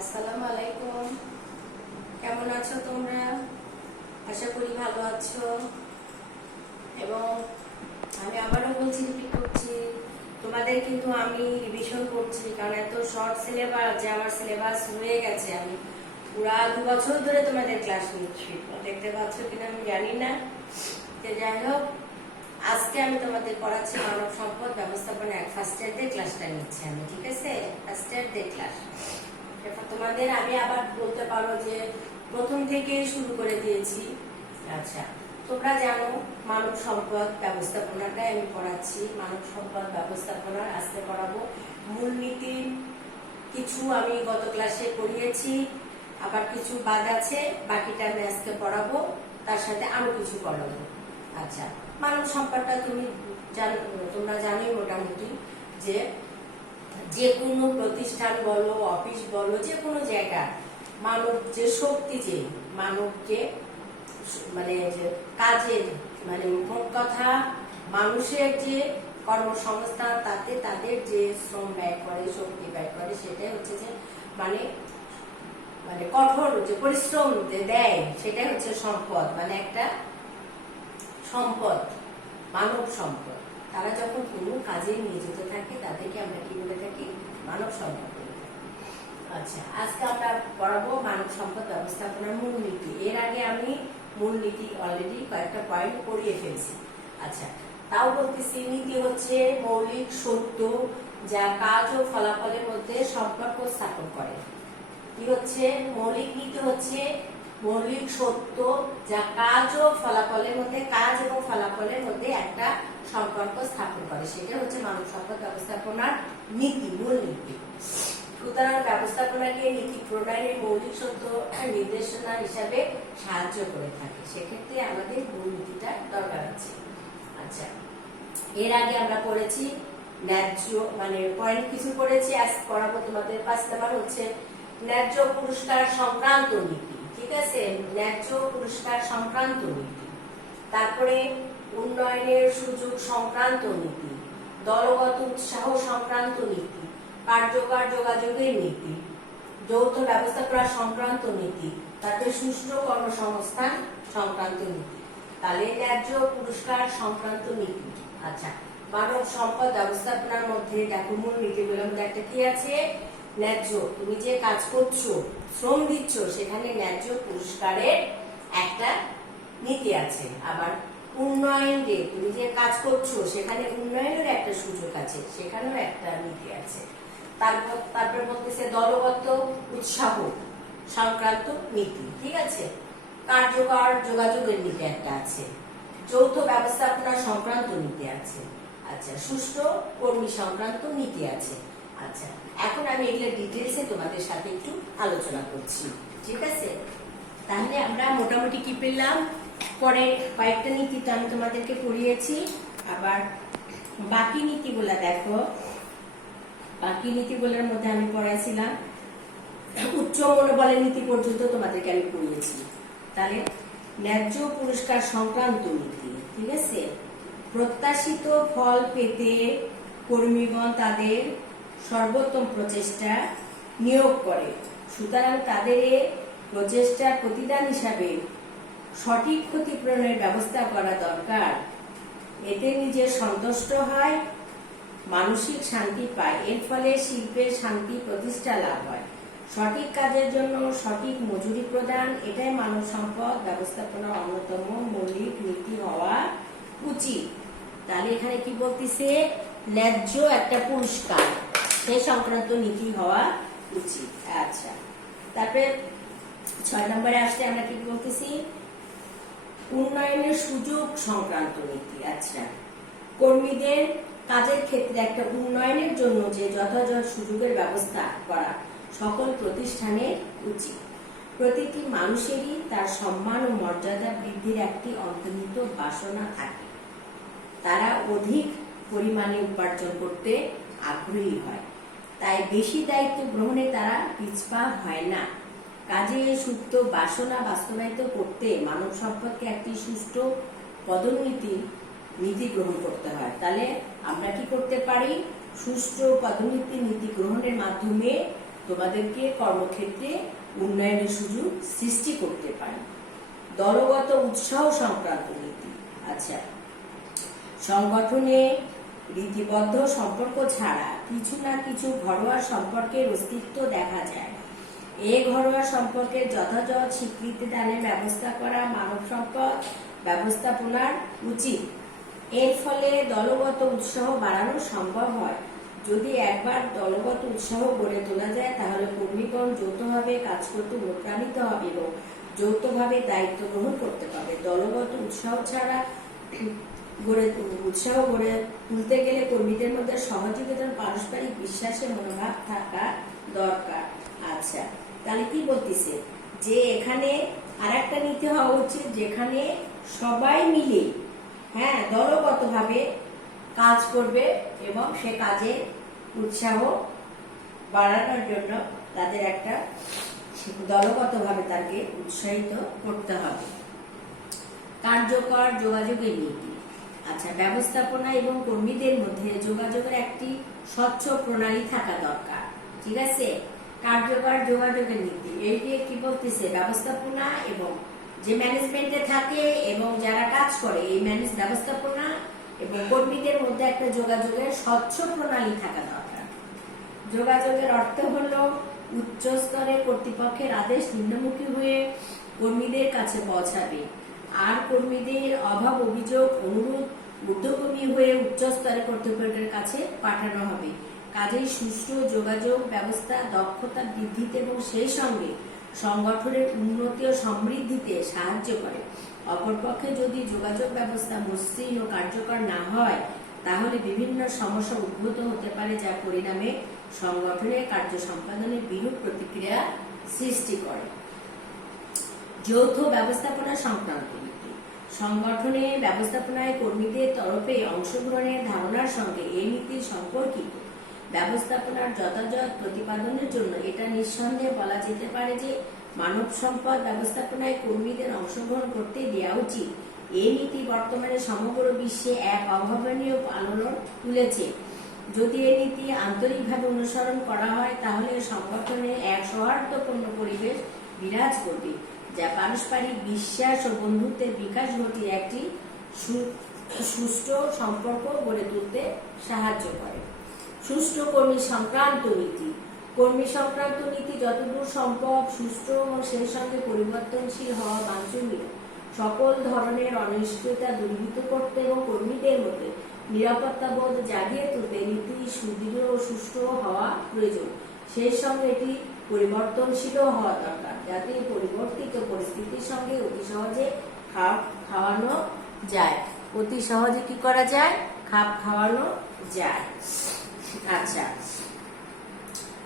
আসসালামু আলাইকুম। কেমন আছো তোমরা? আশা করি ভালো আছো। এবং আমি আবারও বলছি, রিপিট করছি, তোমাদের কিন্তু আমি রিভিশন করছি, কারণ এত শর্ট সিলেবাস যে আমার সিলেবাস হয়ে গেছে। আমি পুরা 2 বছর ধরে তোমাদের ক্লাস নিচ্ছি, দেখতে পাচ্ছ কিনা আমি জানি না। যাই হোক, আজকে আমি তোমাদের পড়াচ্ছি মানব সম্পদ ব্যবস্থাপনা ফার্স্ট ইয়ার ডে ক্লাসটা নিচ্ছি আমি, ঠিক আছে? ফার্স্ট ইয়ার ডে ক্লাস তোমাদের আমি আবার বলতে পারো যে প্রথম থেকে শুরু করে দিয়েছি। আচ্ছা, তোমরা জানো মানব সম্পদ ব্যবস্থাপনাটাই আমি পড়াচ্ছি। মানব সম্পদ ব্যবস্থাপনার আজকে পড়াবো মূলনীতি। কিছু আমি গত ক্লাসে পড়িয়েছি, আবার কিছু বাদ আছে, বাকিটা আমি আজকে পড়াবো, তার সাথে আরো কিছু পড়াবো। আচ্ছা, মানব সম্পদটা তোমরা জানোই মোটামুটি যে কোনো প্রতিষ্ঠান বলো, অফিস বলো, যে কোনো জায়গা মানব যে শক্তি, যে মানব যে মানে যে কাজের মানে মোট কথা মানুষের যে কর্মসংস্থান, তাতে তাদের যে শ্রম ব্যয় করে, শক্তি ব্যয় করে, সেটাই হচ্ছে যে মানে মানে কঠোর যে পরিশ্রম দেয়, সেটাই হচ্ছে সম্পদ। মানে একটা সম্পদ, মানব সম্পদ। তারা যখন কোনো কাজে নিয়োজিত থাকে তাদেরকে আমরা কি বলে থাকি? মানব সম্পদ বলে থাকি। আচ্ছা, আজকে আমরা পড়াবো মানব সম্পদ ব্যবস্থাপনার মূলনীতি। এর আগে আমি মূলনীতি অলরেডি কয়েকটা পয়েন্ট পড়িয়ে ফেলছি। আচ্ছা, তাও বলতেছি, নীতি হচ্ছে মৌলিক সত্য যা কাজ ও ফলাফলের মধ্যে সম্পর্ক স্থাপন করে। কি হচ্ছে মৌলিক নীতি? হচ্ছে মৌলিক সত্য যা কাজ ও ফলাফলের মধ্যে, কাজ এবং ফলাফলের মধ্যে একটা সম্পর্ক স্থাপন করে, সেটা হচ্ছে মানব সম্পদ ব্যবস্থাপনার নীতি, মূল নীতি। সুতরাং ব্যবস্থাপনাকে নীতি প্রণয়নের মৌলিক সত্য নির্দেশনা হিসাবে সাহায্য করে থাকে। সেক্ষেত্রে আমাদের মূল নীতিটা দরকার আছে। আচ্ছা, এর আগে আমরা পড়েছি ন্যায্য মানে পয়েন্ট কিছু পড়েছি। আজ পড়াবো তোমাদের 5 নাম্বার হচ্ছে ন্যায্য পুরস্কার সংক্রান্ত নীতি। ঠিক আছে, ন্যায্য পুরস্কার সংক্রান্ত নীতি। তারপরে উন্নয়নের সুযোগ সংক্রান্ত নীতি, দলগত উৎসাহ সংক্রান্ত নীতি, কার্যকর যোগাযোগের নীতি, যৌথ ব্যবস্থাপনা সংক্রান্ত নীতি, তারপরে সুষ্ঠু কর্মসংস্থান সংক্রান্ত নীতি। তাহলে ন্যায্য পুরস্কার সংক্রান্ত নীতি। আচ্ছা, মানব সম্পদ ব্যবস্থাপনার মধ্যে দেখো মূল নীতিগুলোর মধ্যে একটা কি আছে? ন্যায্য, তুমি যে কাজ করছো, শ্রম দিচ্ছ, সেখানে ন্যায্য পুরস্কারের একটা নীতি আছে। আবার উন্নয়ন, যে তুমি যে কাজ করছো সেখানে উন্নয়নের একটা সুযোগ আছে, সেখানেও একটা নীতি আছে। তারপর বলতেছে দলগত উৎসাহ সংক্রান্ত নীতি। ঠিক আছে, কার্যকর যোগাযোগের নীতি একটা আছে, যৌথ ব্যবস্থাপনা সংক্রান্ত নীতি আছে। আচ্ছা, সুষ্ঠু কর্মী সংক্রান্ত নীতি আছে। আচ্ছা, এখন আমি এগুলো ডিটেইলসে তোমাদের সাথে একটু আলোচনা করছি। ঠিক আছে, তাহলে আমরা মোটামুটি কি পেলাম? পরে কয়েকটা নীতি তো আমি তোমাদেরকে পড়িয়েছি, আবার বাকি নীতিগুলা দেখো। বাকি নীতিগুলোর মধ্যে আমি পড়াইছিলাম উচ্চ মনোবলের নীতি পর্যন্ত তোমাদেরকে আমি পড়িয়েছি। তাহলে ন্যায্য পুরস্কার সংক্রান্ত নীতি, ঠিক আছে, প্রত্যাশিত ফল পেতে কর্মীগণ তাদের সর্বোত্তম প্রচেষ্টা নিয়োগ করে। সুতরাং তাদের প্রচেষ্টার প্রতিদান হিসাবে সঠিক ক্ষতিপূরণের ব্যবস্থা করা দরকার। এতে নিজে সন্তুষ্ট হয়, মানসিক শান্তি পায়, এর ফলে শিল্পের শান্তি প্রতিষ্ঠা লাভ হয়। সঠিক কাজের জন্য সঠিক মজুরি প্রদান, এটাই মানব সম্পদ ব্যবস্থাপনার অন্যতম মৌলিক নীতি হওয়া উচিত। তাহলে এখানে কি বলতেছে? ন্যায্য একটা পুরস্কার, সে সংক্রান্ত নীতি হওয়া উচিত। আচ্ছা, তারপরে 6 নম্বরে আসলে আমরা কি বলতেছি? উন্নয়নের সুযোগ সংক্রান্ত নীতি। আচ্ছা, কর্মীদের কাজের ক্ষেত্রে একটা উন্নয়নের জন্য যে যথাযথ সুযোগের ব্যবস্থা করা সকল প্রতিষ্ঠানের উচিত। প্রতিটি মানুষেরই তার সম্মান ও মর্যাদা বৃদ্ধির একটি অন্তর্নিহিত বাসনা থাকে। তারা অধিক পরিমাণে উপার্জন করতে আগ্রহী হয়, তাই বেশি দায়িত্ব গ্রহণে তারা পিছপা হয় না। কাজে সুপ্ত বাসনা বাস্তবায়িত করতে মানব সম্পদকে একটি সুষ্ঠু পদোন্নতি নীতি গ্রহণ করতে হয়। তাহলে আমরা কি করতে পারি? সুষ্ঠু পদোন্নতি নীতি গ্রহণের মাধ্যমে তোমাদেরকে কর্মক্ষেত্রে উন্নয়নের সুযোগ সৃষ্টি করতে পারে। দলগত উৎসাহ সংক্রান্ত নীতি। আচ্ছা, সংগঠনে রীতিবদ্ধ সম্পর্ক ছাড়া কিছু না কিছু ঘরোয়া সম্পর্কের অস্তিত্ব দেখা যায়। এই ঘরোয়া সম্পর্কের যথাযথ স্বীকৃতি দানের ব্যবস্থা করা মানব সম্পদ ব্যবস্থাপনার উচিত। এর ফলে দলগত উৎসাহ বাড়ানো সম্ভব হয়। যদি একবার দলগত উৎসাহ গড়ে তোলা যায় তাহলে কর্মীগণ যৌথভাবে কাজ করতে অনুপ্রাণিত হবে এবং যৌথভাবে দায়িত্ব গ্রহণ করতে পারবে। দলগত উৎসাহ গড়ে তুলতে গেলে কর্মীদের মধ্যে সহযোগিতা, পারস্পরিক বিশ্বাসের মনোভাব থাকা দরকার। আচ্ছা, তাহলে কি বলতেছে যে এখানে আর একটা নীতি হওয়া উচিত যেখানে সবাই মিলে দলগতভাবে কাজ করবে এবং সে কাজে উৎসাহ বাড়ানোর জন্য তাদের একটা দলগতভাবে তাকে উৎসাহিত করতে হবে। কার্যকর যোগাযোগের নীতি। আচ্ছা, ব্যবস্থাপনা এবং কর্মীদের মধ্যে যোগাযোগের একটি স্বচ্ছ প্রণালী থাকা দরকার। ঠিক আছে, কার্যকর যোগাযোগের নীতি এই যে কি বলতেছে, ব্যবস্থাপনা এবং যে ম্যানেজমেন্টে থাকে এবং যারা কাজ করে এই ব্যবস্থাপনা এবং কর্মীদের মধ্যে একটা যোগাযোগের স্বচ্ছ প্রণালী থাকা দরকার। যোগাযোগের অর্থ হলো উচ্চ স্তরে কর্তৃপক্ষের আদেশ নিম্নমুখী হয়ে কর্মীদের কাছে পৌঁছাবে, আর কর্মীদের অভাব অভিযোগ অনুরোধ ঊর্ধ্বগামী হয়ে উচ্চ স্তরে কর্তৃপক্ষের কাছে পাঠানো হবে। কাজেই সুষ্ঠু যোগাযোগ ব্যবস্থা দক্ষতা বৃদ্ধিতে এবং সেই সঙ্গে সংগঠনের উন্নতি ও সমৃদ্ধিতে সাহায্য করে। অপরপক্ষে যদি যোগাযোগ ব্যবস্থা মসৃণ ও কার্যকর না হয় তাহলে বিভিন্ন সমস্যা উদ্ভূত হতে পারে, যা পরিণামে সংগঠনের কার্য সম্পাদনে বিরূপ প্রতিক্রিয়া সৃষ্টি করে। যৌথ ব্যবস্থাপনা সংক্রান্ত নীতি। সংগঠনে ব্যবস্থাপনায় কর্মীদের তরফে অংশগ্রহণের ধারণার সঙ্গে এই নীতি সম্পর্কিত। ব্যবস্থাপনার যথাযথ প্রতিপাদনের জন্য এটা নিঃসন্দেহে বলা যেতে পারে যে মানব সম্পদ ব্যবস্থাপনায় কর্মীদের অংশগ্রহণ করতে দেওয়া উচিত। এই নীতি বর্তমানে সমগ্র বিশ্বে এক অভাবনীয় আলোড়ন তুলেছে। যদি এই নীতি আন্তরিকভাবে অনুসরণ করা হয় তাহলে সংগঠনে এক সৌহার্দ্যপূর্ণ পরিবেশ বিরাজ করবে, যা পারস্পরিক বিশ্বাস ও বন্ধুত্বের বিকাশ ঘটিয়ে একটি সুষ্ঠু সম্পর্ক গড়ে তুলতে সাহায্য করে। সুষ্ঠু কর্মী সংক্রান্ত নীতি। কর্মী সংক্রান্ত নীতি যতদূর সম্ভব সুষ্ঠু ও সেই সঙ্গে পরিবর্তনশীল হওয়া বাঞ্ছনীয়। সকল ধরনের অনিশ্চয়তা দূরীভূত করতে এবং কর্মীদের মধ্যে নিরাপত্তা বোধ জাগিয়ে তুলতে নীতি সুদৃঢ় ও সুষ্ঠু হওয়া প্রয়োজন। সেই সঙ্গে এটি পরিবর্তনশীল হওয়া দরকার, যাতে পরিবর্তিত পরিস্থিতির সঙ্গে অতি সহজে খাপ খাওয়ানো যায়। অতি সহজে কি করা যায়? খাপ খাওয়ানো যায়। আচ্ছা,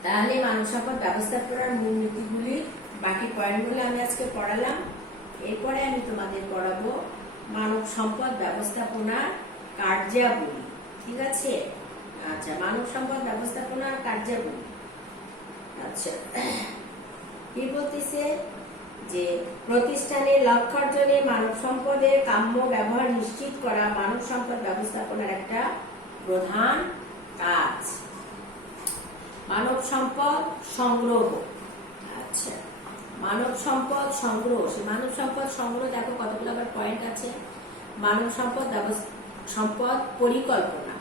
তাহলে মানব সম্পদ ব্যবস্থাপনার মূল নীতিগুলি বাকি পয়েন্টগুলো আমি আজকে পড়ালাম। এরপরে আমি তোমাদের পড়াবো মানব সম্পদ ব্যবস্থাপনার কার্যাবলী। ঠিক আছে? আচ্ছা, মানব সম্পদ ব্যবস্থাপনার কার্যাবলী। আচ্ছা, কি বলতেছে যে প্রতিষ্ঠানের লক্ষ্য অর্জনে মানব সম্পদের কাম্য ব্যবহার নিশ্চিত করা মানব সম্পদ ব্যবস্থাপনার একটা প্রধান কাজ। মানব সম্পদ সংগ্রহ। আচ্ছা, মানব সম্পদ সংগ্রহ। মানব সম্পদ সংগ্রহ দেখো কতগুলো আবার পয়েন্ট আছে। মানব সম্পদ পরিকল্পনা।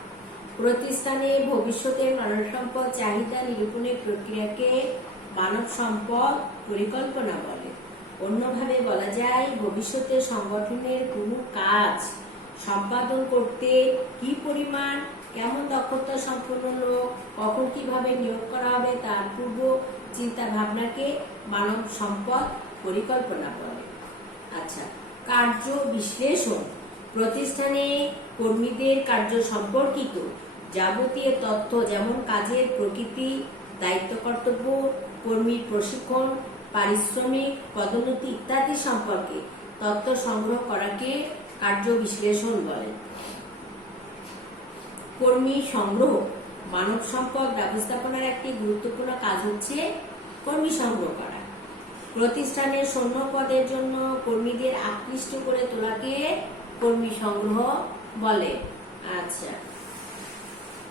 প্রতিষ্ঠানে ভবিষ্যতের মানব সম্পদ চাহিদা নিরূপণের প্রক্রিয়াকে মানব সম্পদ পরিকল্পনা বলে। অন্যভাবে বলা যায়, ভবিষ্যতে সংগঠনের কোনো কাজ সম্পাদন করতে কি পরিমাণ, কেমন দক্ষতা সম্পন্ন লোক, কখন কিভাবে নিয়োগ করা হবে তার পূর্ব চিন্তা ভাবনাকে মানব সম্পদ পরিকল্পনা বলে। আচ্ছা, কার্য বিশ্লেষণ। প্রতিষ্ঠানে কর্মীদের কার্য সম্পর্কিত যাবতীয় তথ্য যেমন কাজের প্রকৃতি, দায়িত্ব কর্তব্য, কর্মীর প্রশিক্ষণ, পারিশ্রমিক, পদোন্নতি ইত্যাদি সম্পর্কে তথ্য সংগ্রহ করাকে কার্য বিশ্লেষণ বলে। কর্মী সংগ্রহ। মানব সম্পদ ব্যবস্থাপনার একটি গুরুত্বপূর্ণ কাজ হচ্ছে কর্মী সংগ্রহ করা। প্রতিষ্ঠানের শূন্য পদের জন্য কর্মীদের আকৃষ্ট করে তোলাকে কর্মী সংগ্রহ বলে। আচ্ছা,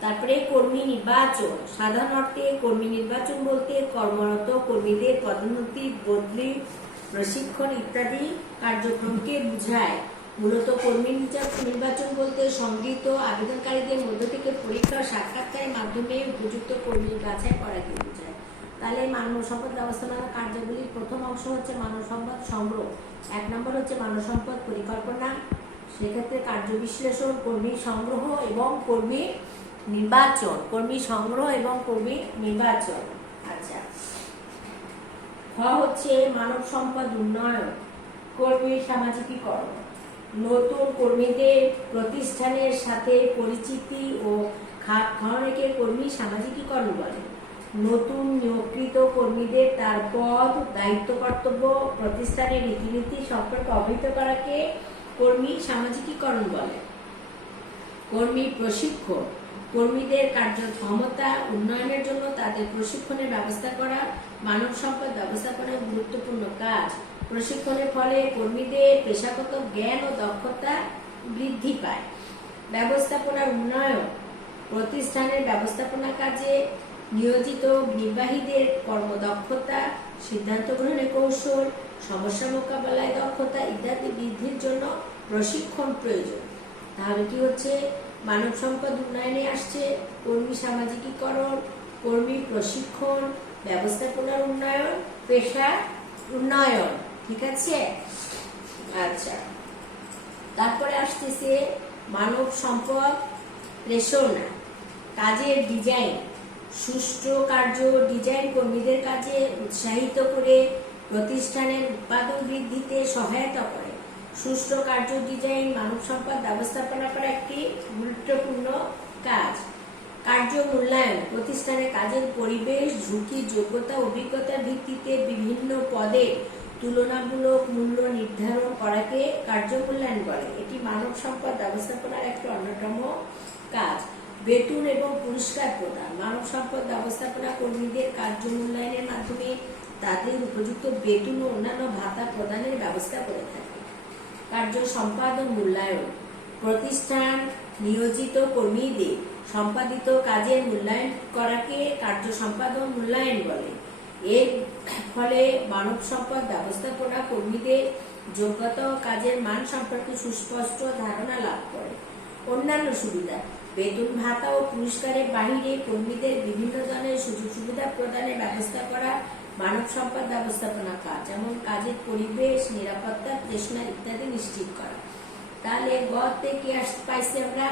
তারপরে কর্মী নির্বাচন। সাধারণ অর্থে কর্মী নির্বাচন বলতে কর্মরত কর্মীদের পদোন্নতি, বদলি, প্রশিক্ষণ ইত্যাদি কার্যক্রমকে বোঝায়। মূলত কর্মী নির্বাচন বলতে সংগৃহীত আবেদনকারীদের মধ্য থেকে পরীক্ষা ও সাক্ষাৎকারের মাধ্যমে উপযুক্ত কর্মী বাছাই করাকে বোঝায়। তাহলে মানব সম্পদ ব্যবস্থাপনার কার্যগুলির প্রথম অংশ হচ্ছে মানব সম্পদ সংগ্রহ, 1 নম্বর হচ্ছে মানব সম্পদ পরিকল্পনা, সেক্ষেত্রে কার্য বিশ্লেষণ, কর্মী সংগ্রহ এবং কর্মী নির্বাচন। কর্মী সংগ্রহ এবং কর্মী নির্বাচন। আচ্ছা, খ হচ্ছে মানব সম্পদ উন্নয়ন, কর্মী সামাজিকীকরণ। নতুন কর্মীদের প্রতিষ্ঠানের সাথে পরিচিতি ও খাপ খাওয়ানোকে কর্মী সামাজিকীকরণ বলে। নতুন নিয়োগকৃত কর্মীদের তার পদ, দায়িত্ব, কর্তব্য, প্রতিষ্ঠানের রীতিনীতি সম্পর্কে অবহিত করাকে কর্মী সামাজিকীকরণ বলে। কর্মী প্রশিক্ষণ, কর্মীদের কার্যক্ষমতা উন্নয়নের জন্য তাদের প্রশিক্ষণের ব্যবস্থা করা মানব সম্পদ ব্যবস্থাপনার গুরুত্বপূর্ণ কাজ। প্রশিক্ষণের ফলে কর্মীদের পেশাগত জ্ঞান ও দক্ষতা বৃদ্ধি পায়। ব্যবস্থাপনার উন্নয়ন, প্রতিষ্ঠানের ব্যবস্থাপনা কাজে নিয়োজিত নির্বাহীদের কর্মদক্ষতা, সিদ্ধান্ত গ্রহণের কৌশল, সমস্যা মোকাবেলায় দক্ষতা ইত্যাদি বৃদ্ধির জন্য প্রশিক্ষণ প্রয়োজন। তাহলে কি হচ্ছে, মানব সম্পদ উন্নয়নে আসছে কর্মী সামাজিকীকরণ, কর্মী প্রশিক্ষণ, ব্যবস্থাপনার উন্নয়ন, পেশা উন্নয়ন। ঠিক আছে? আচ্ছা, তারপরে আসতেছে মানব সম্পদ প্রেরণা, কাজের ডিজাইন। সুষ্ঠু কার্য ডিজাইন কর্মীদের কাজে উৎসাহিত করে প্রতিষ্ঠানের উৎপাদন বৃদ্ধিতে সহায়তা করে। সুষ্ঠু কার্য ডিজাইন মানব সম্পদ ব্যবস্থাপনা করা একটি গুরুত্বপূর্ণ কাজ। কার্য মূল্যায়ন, প্রতিষ্ঠানের কাজের পরিবেশ, ঝুঁকি, যোগ্যতা, অভিজ্ঞতার ভিত্তিতে বিভিন্ন পদে তুলনামূলক মূল্য নির্ধারণ করাকে কার্য মূল্যায়ন বলে। এটি মানব সম্পদ ব্যবস্থাপনার একটি অন্যতম কাজ। বেতন এবং পুরস্কার প্রদান, মানব সম্পদ ব্যবস্থাপনা কর্মীদের কার্য মূল্যায়নের মাধ্যমে তাদের উপযুক্ত বেতন ও অন্যান্য ভাতা প্রদানের ব্যবস্থা করে থাকে। কার্য সম্পাদন মূল্যায়ন, প্রতিষ্ঠান নিয়োজিত কর্মীদের সম্পাদিত কাজের মূল্যায়ন করাকে কার্য সম্পাদন মূল্যায়ন বলে। এর ফলে মানব সম্পদ ব্যবস্থাপনা কর্মীদের যোগ্যতা ও কাজের মান সম্পর্কে সুস্পষ্ট ধারণা লাভ করে। অন্যান্য সুবিধা, বেতন, ভাতা ও পুরস্কারের বাহিরে কর্মীদের বিভিন্ন ধরনের সুযোগ সুবিধা প্রদানের ব্যবস্থা করা মানব সম্পদ ব্যবস্থাপনা কাজ, যেমন কাজের পরিবেশ, নিরাপত্তা, প্রেরণা ইত্যাদি নিশ্চিত করা। তাহলে গতে কি পাইছি আমরা,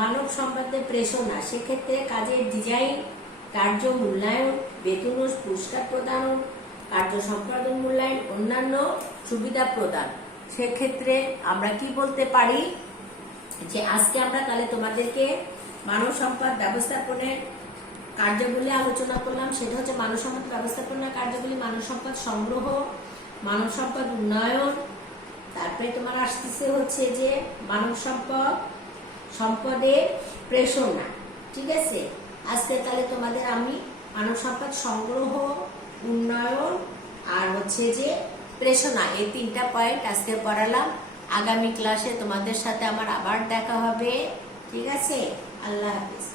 মানব সম্পদের প্রেরণা, সেক্ষেত্রে কাজের ডিজাইন, কার্য মূল্যায়ন, বেতন ও পুরস্কার প্রদান, কার্য সম্পাদন মূল্যায়ন, অন্যান্য সুবিধা প্রদান। সেক্ষেত্রে আমরা কি বলতে পারি যে আজকে আমরা তাহলে তোমাদেরকে মানব সম্পদ ব্যবস্থাপনের কার্যগুলি আলোচনা করলাম। সেটা হচ্ছে মানব সম্পদ ব্যবস্থাপনার কার্যগুলি, মানব সম্পদ সংগ্রহ, মানব সম্পদ উন্নয়ন, তারপরে তোমার আসতেছে হচ্ছে যে মানব সম্পদের প্রেরণা। ঠিক আছে? আজকে তাহলে তোমাদের আমি মানব সম্পদ সংগ্রহ, উন্নয়ন আর হচ্ছে যে প্রেরণা, এই 3টা পয়েন্ট আজকে পড়ালাম। আগামী ক্লাসে তোমাদের সাথে আমার আবার দেখা হবে। ঠিক আছে? আল্লাহ হাফেজ।